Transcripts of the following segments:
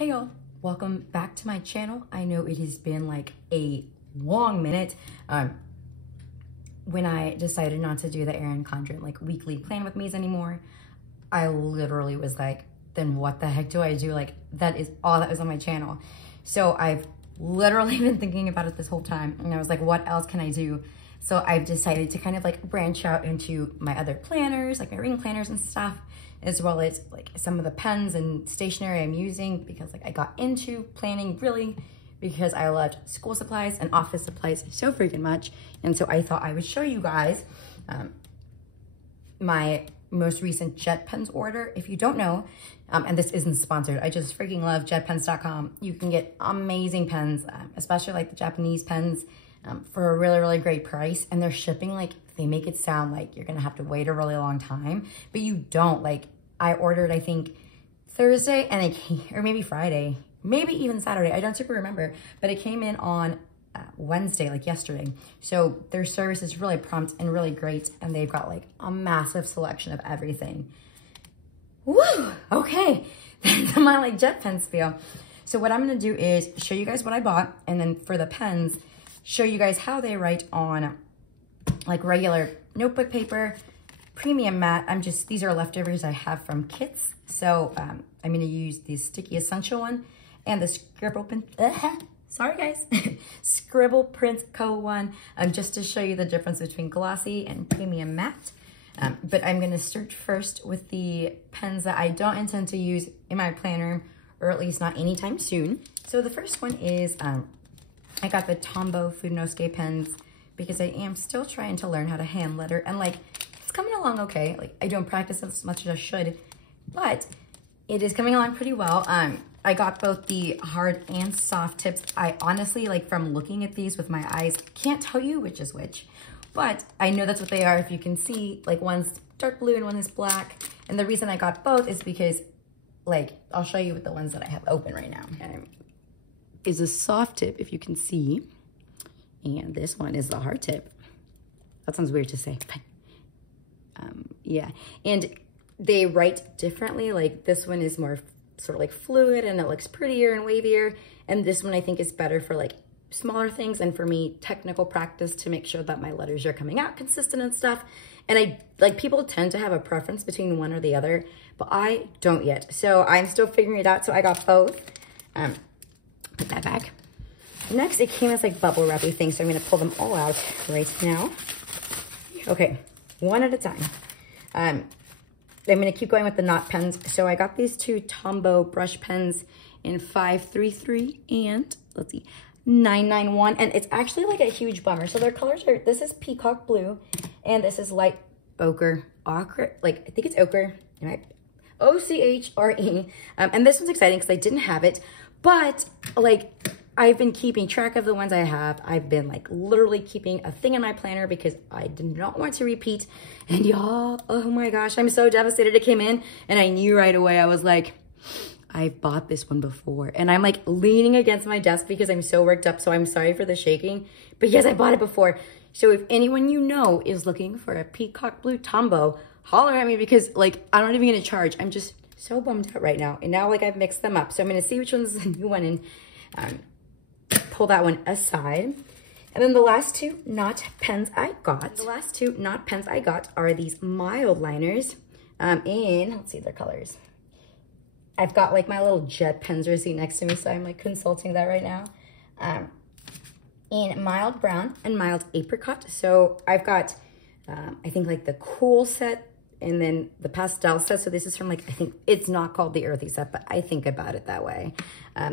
Hey y'all, welcome back to my channel. I know it has been like a long minute. When I decided not to do the Erin Condren like weekly plan with me's anymore, I literally was like, then what the heck do I do? Like, that is all that was on my channel. So I've literally been thinking about it this whole time, and I was like, what else can I do? So I've decided to kind of like branch out into my other planners, like my ring planners and stuff, as well as like some of the pens and stationery I'm using, because like I got into planning really because I loved school supplies and office supplies so freaking much. And so I thought I would show you guys my most recent JetPens order. If you don't know, and this isn't sponsored, I just freaking love JetPens.com. You can get amazing pens, especially like the Japanese pens, for a really, really great price. And they're shipping, like, they make it sound like you're gonna have to wait a really long time, but you don't. Like, I ordered, I think, Thursday, and it came, or maybe Friday, maybe even Saturday, I don't super remember, but it came in on Wednesday, like yesterday. So their service is really prompt and really great, and they've got like a massive selection of everything. Woo! Okay, that's my like JetPens spiel. So what I'm gonna do is show you guys what I bought, and then for the pens, show you guys how they write on like regular notebook paper, premium matte. These are leftovers I have from kits. So I'm gonna use the Sticky Essential one and the Scribble Pen, sorry guys, Scribble Print Co. one, just to show you the difference between glossy and premium matte. But I'm gonna start first with the pens that I don't intend to use in my planner, or at least not anytime soon. So the first one is, I got the Tombow Fudenosuke pens because I am still trying to learn how to hand letter, and like, it's coming along okay. Like, I don't practice as much as I should, but it is coming along pretty well. I got both the hard and soft tips. I honestly, like, from looking at these with my eyes, can't tell you which is which, but I know that's what they are. If you can see, like, one's dark blue and one is black. And the reason I got both is because, like, I'll show you with the ones that I have open right now. Is a soft tip, if you can see, and this one is the hard tip. That sounds weird to say, but yeah. And they write differently. Like, this one is more sort of like fluid and it looks prettier and wavier, and this one I think is better for like smaller things, and for me, technical practice, to make sure that my letters are coming out consistent and stuff. And I, like, people tend to have a preference between one or the other, but I don't yet. So I'm still figuring it out. So I got both. Put that back. Next, it came as like bubble wrappy things, so I'm gonna pull them all out right now. Okay, one at a time. I'm gonna keep going with the knot pens. So I got these two Tombow brush pens in 533 and, let's see, 991, and it's actually like a huge bummer. So their colors are, this is Peacock blue, and this is light ochre, like, I think it's ochre, right? O-C-H-R-E. And this one's exciting because I didn't have it, but like, I've been keeping track of the ones I have. I've been like literally keeping a thing in my planner because I did not want to repeat. And y'all, oh my gosh, I'm so devastated it came in, and I knew right away. I was like, I've bought this one before, and I'm like leaning against my desk because I'm so worked up. So I'm sorry for the shaking, but yes, I bought it before. So if anyone you know is looking for a Peacock blue Tombow, holler at me, because like, I'm not even gonna charge. I'm just so bummed out right now. And now like I've mixed them up. So I'm gonna see which one's the new one and pull that one aside. And then the last two knot pens I got, are these Mildliners in, let's see their colors. I've got like my little JetPens receipt next to me, so I'm like consulting that right now. In mild brown and mild apricot. So I've got, I think like the cool set and then the pastel set. So this is from like, I think it's not called the earthy set, but I think about it that way.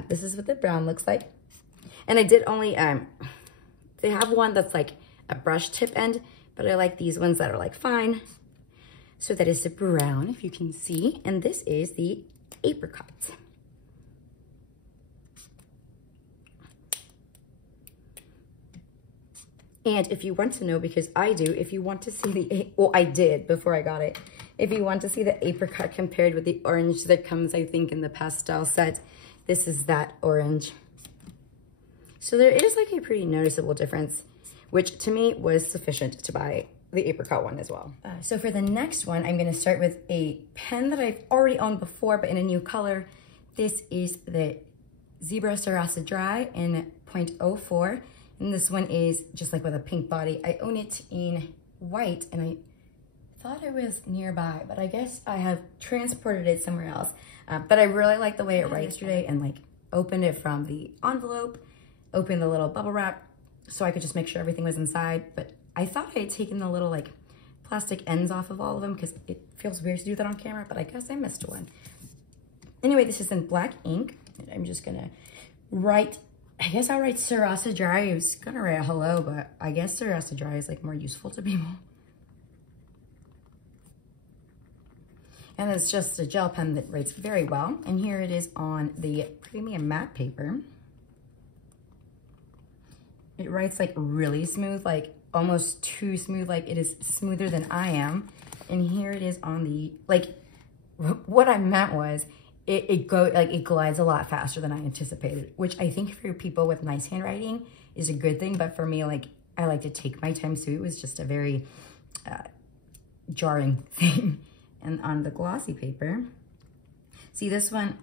This is what the brown looks like. And I did only, they have one that's like a brush tip end, but I like these ones that are like fine. So that is the brown, if you can see. And this is the apricot. And if you want to know, because I do, if you want to see the, well, I did before I got it. If you want to see the apricot compared with the orange that comes, I think, in the pastel set, this is that orange. So there is like a pretty noticeable difference, which to me was sufficient to buy the apricot one as well. So for the next one, I'm gonna start with a pen that I've already owned before, but in a new color. This is the Zebra Sarasa Dry in 0.04. And this one is just like with a pink body. I own it in white and I thought it was nearby, but I guess I have transported it somewhere else. But I really like the way it writes today, and like opened it from the envelope, opened the little bubble wrap so I could just make sure everything was inside. But I thought I had taken the little like plastic ends off of all of them because it feels weird to do that on camera, but I guess I missed one. Anyway, this is in black ink. And I'm just gonna write, I guess I'll write Sarasa Dry. I was gonna write a hello, but I guess Sarasa Dry is like more useful to people. And it's just a gel pen that writes very well. And here it is on the premium matte paper. It writes like really smooth, like almost too smooth, like it is smoother than I am. And here it is on the, like, what I meant was, it glides a lot faster than I anticipated, which I think for people with nice handwriting is a good thing. But for me, like, I like to take my time, so it was just a very jarring thing. And on the glossy paper, see, this one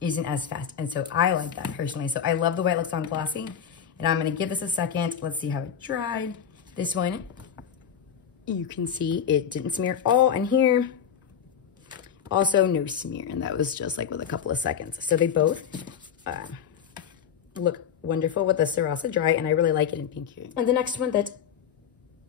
isn't as fast, and so I like that personally. So I love the way it looks on glossy, and I'm gonna give this a second. Let's see how it dried. This one, you can see it didn't smear all, and here, also no smear, and that was just like with a couple of seconds. So they both look wonderful with the Sarasa Dry, and I really like it in pink here. And the next one that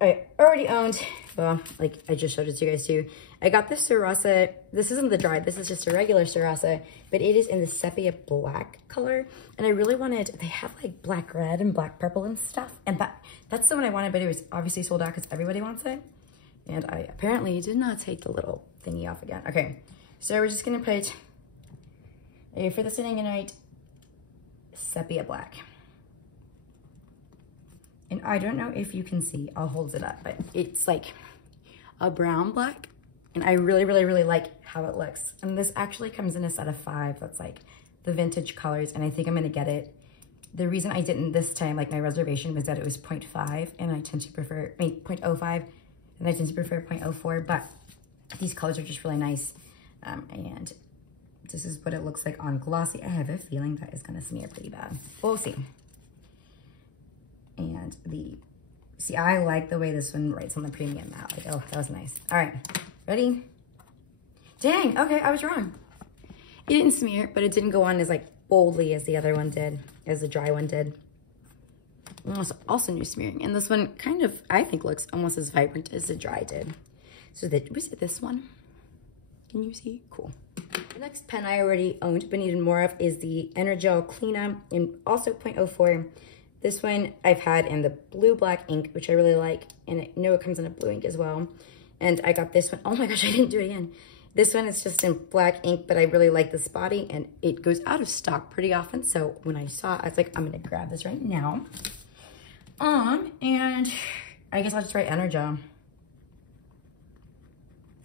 I already owned, well, like I just showed it to you guys too. I got this Sarasa, this isn't the dry, this is just a regular Sarasa, but it is in the sepia black color. And I really wanted, they have like black red and black purple and stuff. And that's the one I wanted, but it was obviously sold out because everybody wants it. And I apparently did not take the little thingy off again. Okay, so we're just gonna put, for the sitting night, sepia black. And I don't know if you can see, I'll hold it up, but it's like a brown black. And I really, really, really like how it looks. And this actually comes in a set of 5. That's like the vintage colors. And I think I'm gonna get it. The reason I didn't this time, like my reservation was that it was 0.5 and I tend to prefer, 0.05 and I tend to prefer 0.04, but these colors are just really nice. And this is what it looks like on glossy. I have a feeling that is gonna smear pretty bad. We'll see. And see, I like the way this one writes on the premium matte. Like, oh, that was nice. All right, ready? Dang, okay, I was wrong. It didn't smear, but it didn't go on as like boldly as the other one did, as the dry one did. Also new smearing. And this one kind of, I think, looks almost as vibrant as the dry did. So was it this one? Can you see? Cool. The next pen I already owned but needed more of is the EnerGel Clena in also 0.04. This one I've had in the blue-black ink, which I really like, and I know it comes in a blue ink as well. And I got this one. Oh my gosh, I didn't do it again. This one is just in black ink, but I really like this body, and it goes out of stock pretty often. So when I saw it, I was like, I'm gonna grab this right now. And I guess I'll just write EnerGel.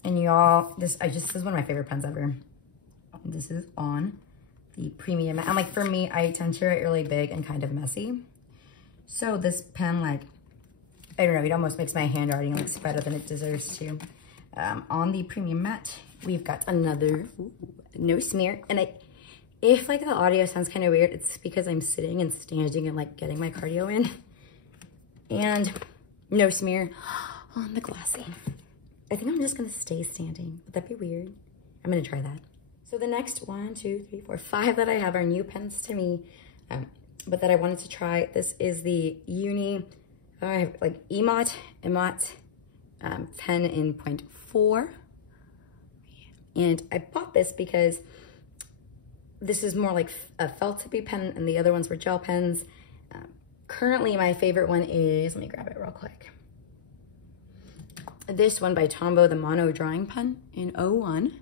And y'all, this is one of my favorite pens ever. This is on the premium. And like, for me, I tend to write really big and kind of messy. So this pen, like, I don't know, it almost makes my handwriting look better than it deserves to. On the premium matte, we've got another no smear. And if like the audio sounds kind of weird, it's because I'm sitting and standing and like getting my cardio in. And no smear on the glossy. I think I'm just gonna stay standing. Would that be weird? I'm gonna try that. So the next 1, 2, 3, 4, 5 that I have are new pens to me. But that I wanted to try. This is the Uni EMOTT pen in 0.4. And I bought this because this is more like a felt tippy pen and the other ones were gel pens. Currently my favorite one is, let me grab it real quick. This one by Tombow, the Mono Drawing Pen in 01.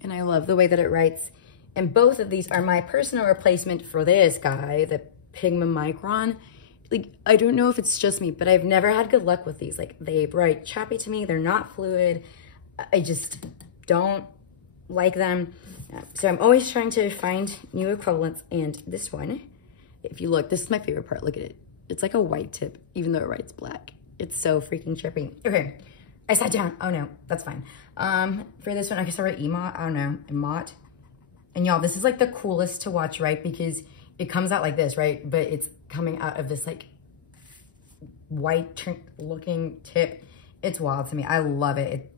And I love the way that it writes. And both of these are my personal replacement for this guy, the Pigma Micron. Like, I don't know if it's just me, but I've never had good luck with these. Like, they write choppy to me. They're not fluid. I just don't like them. So I'm always trying to find new equivalents. And this one, if you look, this is my favorite part. Look at it. It's like a white tip, even though it writes black. It's so freaking trippy. Okay, I sat down. Oh no, that's fine. For this one, I guess I'll write EMOTT. I don't know, EMOTT. And y'all, this is like the coolest to watch, right? Because it comes out like this, right? But it's coming out of this like white looking tip. It's wild to me. I love it.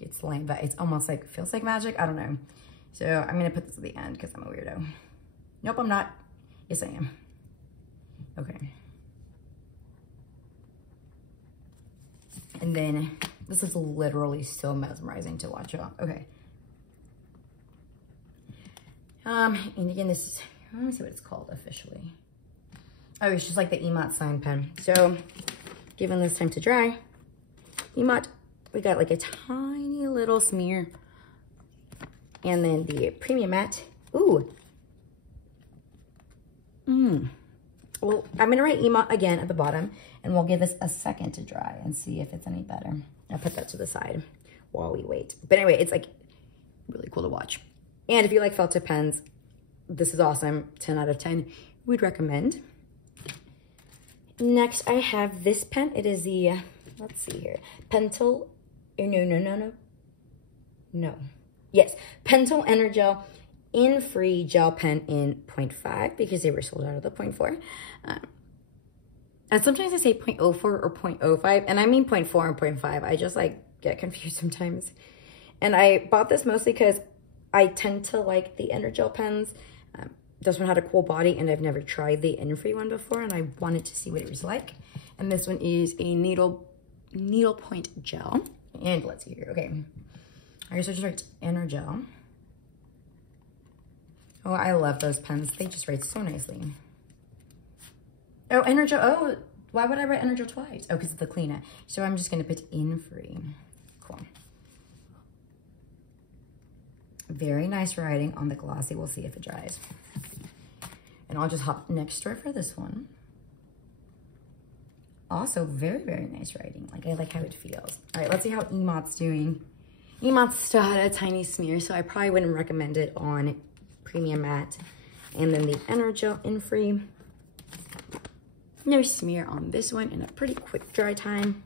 It's lame, but it's almost like, feels like magic. I don't know. So I'm going to put this at the end because I'm a weirdo. Nope, I'm not. Yes, I am. Okay. And then this is literally so mesmerizing to watch, y'all. Okay. And again, this is, let me see what it's called officially. Oh, it's just like the EMOTT Sign Pen. So, given this time to dry, EMOTT, we got like a tiny little smear. And then the Premium Matte. Ooh. Well, I'm going to write EMOTT again at the bottom, and we'll give this a second to dry and see if it's any better. I'll put that to the side while we wait. But anyway, it's like really cool to watch. And if you like felt tip pens, this is awesome. 10 out of 10. We'd recommend. Next, I have this pen. It is the, let's see here, Pentel. No. Yes, Pentel EnerGel Infree Gel Pen in 0.5 because they were sold out of the 0.4. And sometimes I say 0.04 or 0.05, and I mean 0.4 and 0.5. I just like get confused sometimes. And I bought this mostly because I tend to like the EnerGel pens. This one had a cool body, and I've never tried the Infree one before, and I wanted to see what it was like. And this one is a needle point gel. And let's see here. Okay. I guess I just write EnerGel. Oh, I love those pens. They just write so nicely. Oh, EnerGel. Oh, why would I write EnerGel twice? Oh, because it's the Clena. So I'm just going to put Infree. Cool. Very nice writing on the glossy. We'll see if it dries. And I'll just hop next door for this one. Also, very, very nice writing. Like, I like how it feels. All right, let's see how EMOTT's doing. EMOTT still had a tiny smear, so I probably wouldn't recommend it on Premium Matte. And then the EnerGel Infree. No smear on this one, and a pretty quick dry time.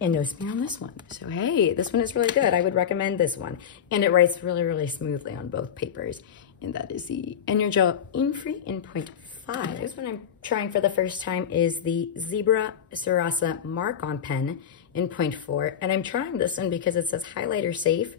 And no smear on this one. So, hey, this one is really good. I would recommend this one. And it writes really, really smoothly on both papers. And that is the EnerGel Infree in 0.5. This one I'm trying for the first time is the Zebra Sarasa MarkOn pen in 0.4. And I'm trying this one because it says highlighter safe.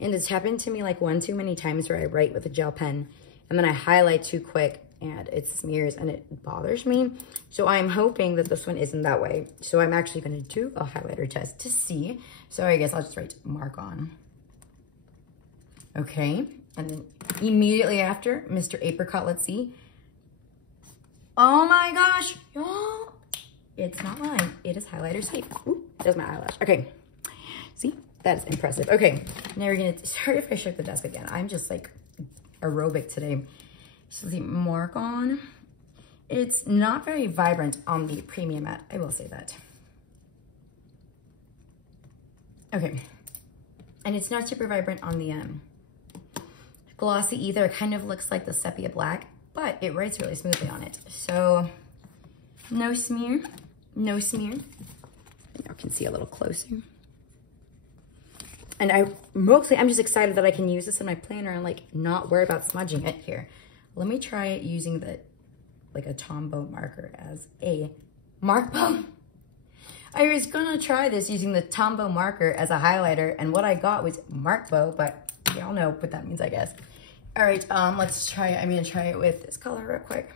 And it's happened to me like one too many times where I write with a gel pen and then I highlight too quick and it smears and it bothers me. So I'm hoping that this one isn't that way. So I'm actually going to do a highlighter test to see. So I guess I'll just write MarkOn. Okay. And then immediately after, Mr. Apricot, let's see. Oh my gosh, y'all. It's not lying. It is highlighter safe. Ooh, there's my eyelash. Okay. See? That's impressive. Okay. Now we're going to, sorry if I shook the desk again. I'm just like aerobic today. So the MarkOn. It's not very vibrant on the Premium Matte. I will say that. Okay. And it's not super vibrant on the glossy either. It kind of looks like the sepia black, but it writes really smoothly on it. So no smear, no smear. You can see a little closer. And I'm just excited that I can use this in my planner and like not worry about smudging it here. Let me try it using the, like a Tombow marker as a marker. I was gonna try this using the Tombow marker as a highlighter, and what I got was MarkBow, but y'all know what that means, I guess. All right, let's try it. I'm gonna try it with this color real quick.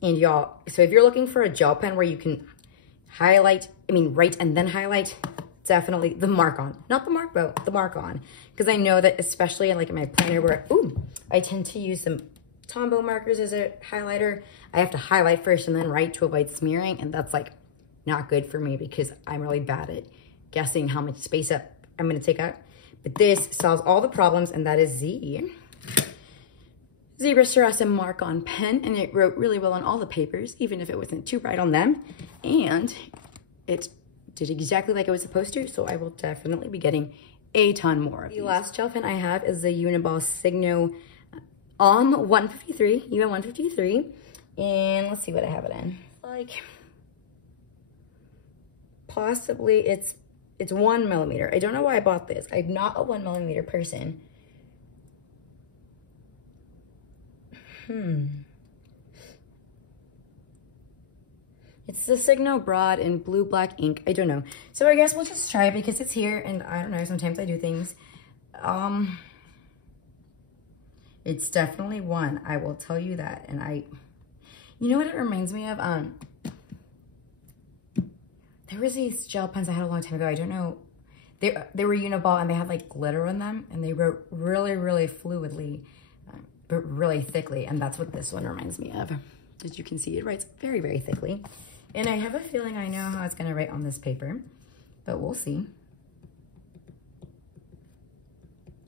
And y'all, so if you're looking for a gel pen where you can write and then highlight, definitely the MarkOn, not the MarkBow, the MarkOn. Because I know that especially in my planner where, I tend to use some Tombow markers as a highlighter. I have to highlight first and then write to avoid smearing, and that's like not good for me because I'm really bad at guessing how much space I'm gonna take out. But this solves all the problems, and that is the Zebra Sarasa MarkOn pen, and it wrote really well on all the papers, even if it wasn't too bright on them. And it did exactly like it was supposed to, so I will definitely be getting a ton more of these. The last gel pen I have is the Uni-ball Signo 153, UN153, and let's see what I have it in. Like, possibly it's 1 millimeter. I don't know why I bought this. I'm not a 1 millimeter person. It's the Signo Broad in blue black ink. I don't know. So I guess we'll just try it because it's here, and I don't know, sometimes I do things. It's definitely one, I will tell you that. And you know what it reminds me of? There was these gel pens I had a long time ago. I don't know. They were Uni-ball, and they had like glitter in them, and they wrote really, really fluidly, but really thickly. And that's what this one reminds me of. As you can see, it writes very, very thickly. And I have a feeling I know how it's gonna write on this paper, but we'll see.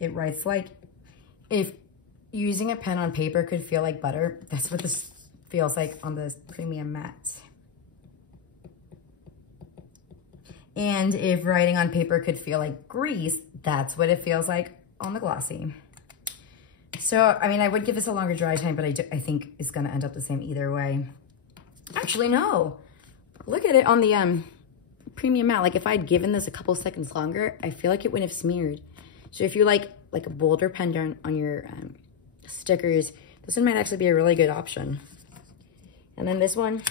It writes like, if using a pen on paper could feel like butter, that's what this feels like on this premium matte. And if writing on paper could feel like grease, that's what it feels like on the glossy. So, I mean, I would give this a longer dry time, but I think it's gonna end up the same either way. Actually, no. Look at it on the premium matte. Like if I'd given this a couple seconds longer, I feel like it wouldn't have smeared. So if you like a bolder pen down on your stickers, this one might actually be a really good option. And then this one,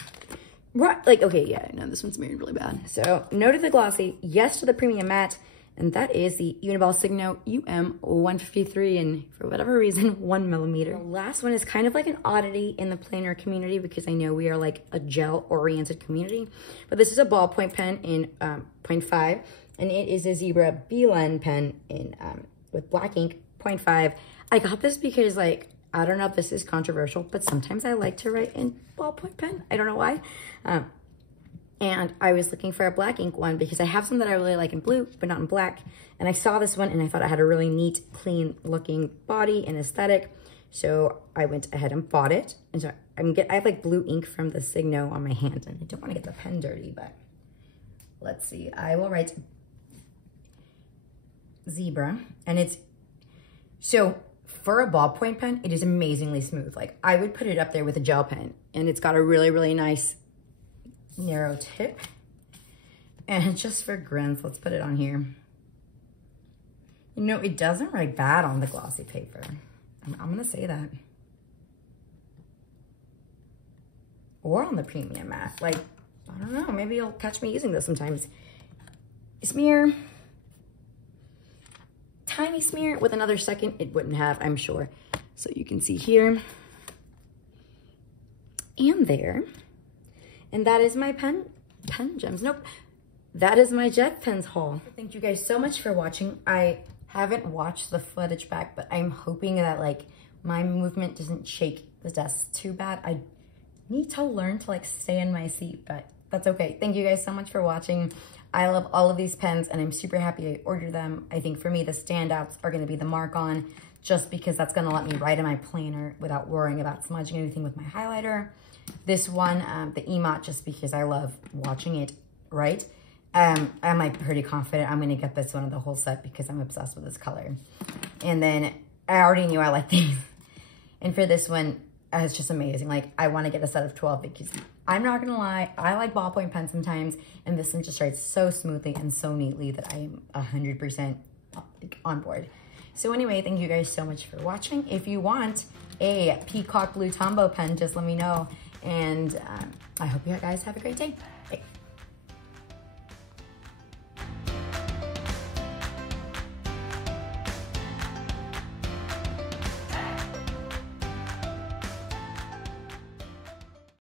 okay, yeah, no, this one's smeared really bad. So no to the glossy, yes to the premium matte, and that is the Uni-ball Signo UM153 in, for whatever reason, 1mm. The last one is kind of like an oddity in the planer community because I know we are like a gel-oriented community. But this is a ballpoint pen in 0.5, and it is a Zebra bLen pen in with black ink, 0.5. I got this because, like, I don't know if this is controversial, but sometimes I like to write in ballpoint pen. I don't know why. And I was looking for a black ink one because I have some that I really like in blue, but not in black. And I saw this one and I thought it had a really neat, clean looking body and aesthetic. So I went ahead and bought it. And so I have like blue ink from the Signo on my hand, and I don't want to get the pen dirty, but let's see. I will write Zebra, and it's, so for a ballpoint pen, it is amazingly smooth. Like I would put it up there with a gel pen, and it's got a really, really nice narrow tip. And just for grins, let's put it on here. You know, it doesn't write bad on the glossy paper. I'm gonna say that. Or on the premium matte. Like, I don't know, maybe you'll catch me using this sometimes. Smear. Tiny smear. With another second, it wouldn't have, I'm sure. So you can see here and there. And that is my pen gems. Nope. That is my JetPens haul. Thank you guys so much for watching. I haven't watched the footage back, but I'm hoping that like my movement doesn't shake the desk too bad. I need to learn to like stay in my seat, but that's okay. Thank you guys so much for watching. I love all of these pens and I'm super happy I ordered them. I think for me, the standouts are gonna be the MarkOn, just because that's gonna let me write in my planner without worrying about smudging anything with my highlighter. This one, the EMOTT, just because I love watching it write. I'm like pretty confident I'm gonna get this one of the whole set because I'm obsessed with this color. And then I already knew I liked these. And for this one, it's just amazing. Like I wanna get a set of 12 because I'm not gonna lie, I like ballpoint pens sometimes, and this one just writes so smoothly and so neatly that I am 100% on board. So anyway, thank you guys so much for watching. If you want a Peacock blue Tombow pen, just let me know. And I hope you guys have a great day. Bye.